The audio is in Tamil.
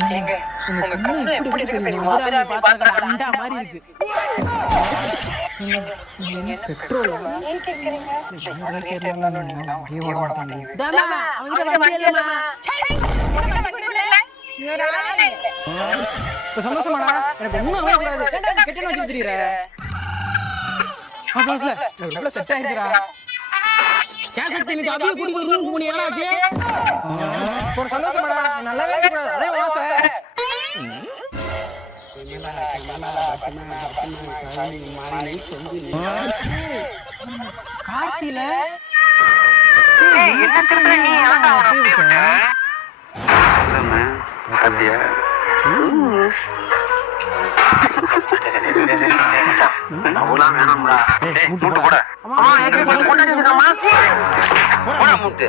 ஏங்க உங்க கண்ணு எப்படி இருக்கு தெரியுமா? அபிராமி பாத்திர அண்டா மாதிரி இருக்கு. பெட்ரோல் ஏன் கேக்குறீங்க? தாமா அவங்க வண்டி இல்லமா. இப்ப சந்தோஷமாடா? எனக்கு ஒண்ணும் ஆகக்கூடாது. ஏன்டா கெட்டன வச்சு திரியற? இல்ல செட் ஆயிடுச்சுடா. கேசட் நீ அப்படியே கூட்டி போய் ரூமுக்கு போனி என்னாச்சு? ஒரு சந்தோஷமாடா? நல்லாவே இருக்கக்கூடாது. அதே ஆசை. கார்த்தில என்ன திரும்ப நீ ஏன்டா அப்படியே விட்ட? சத்யா அவ்வளவு வேணாம்டா. மூட்டு போட மூட்டு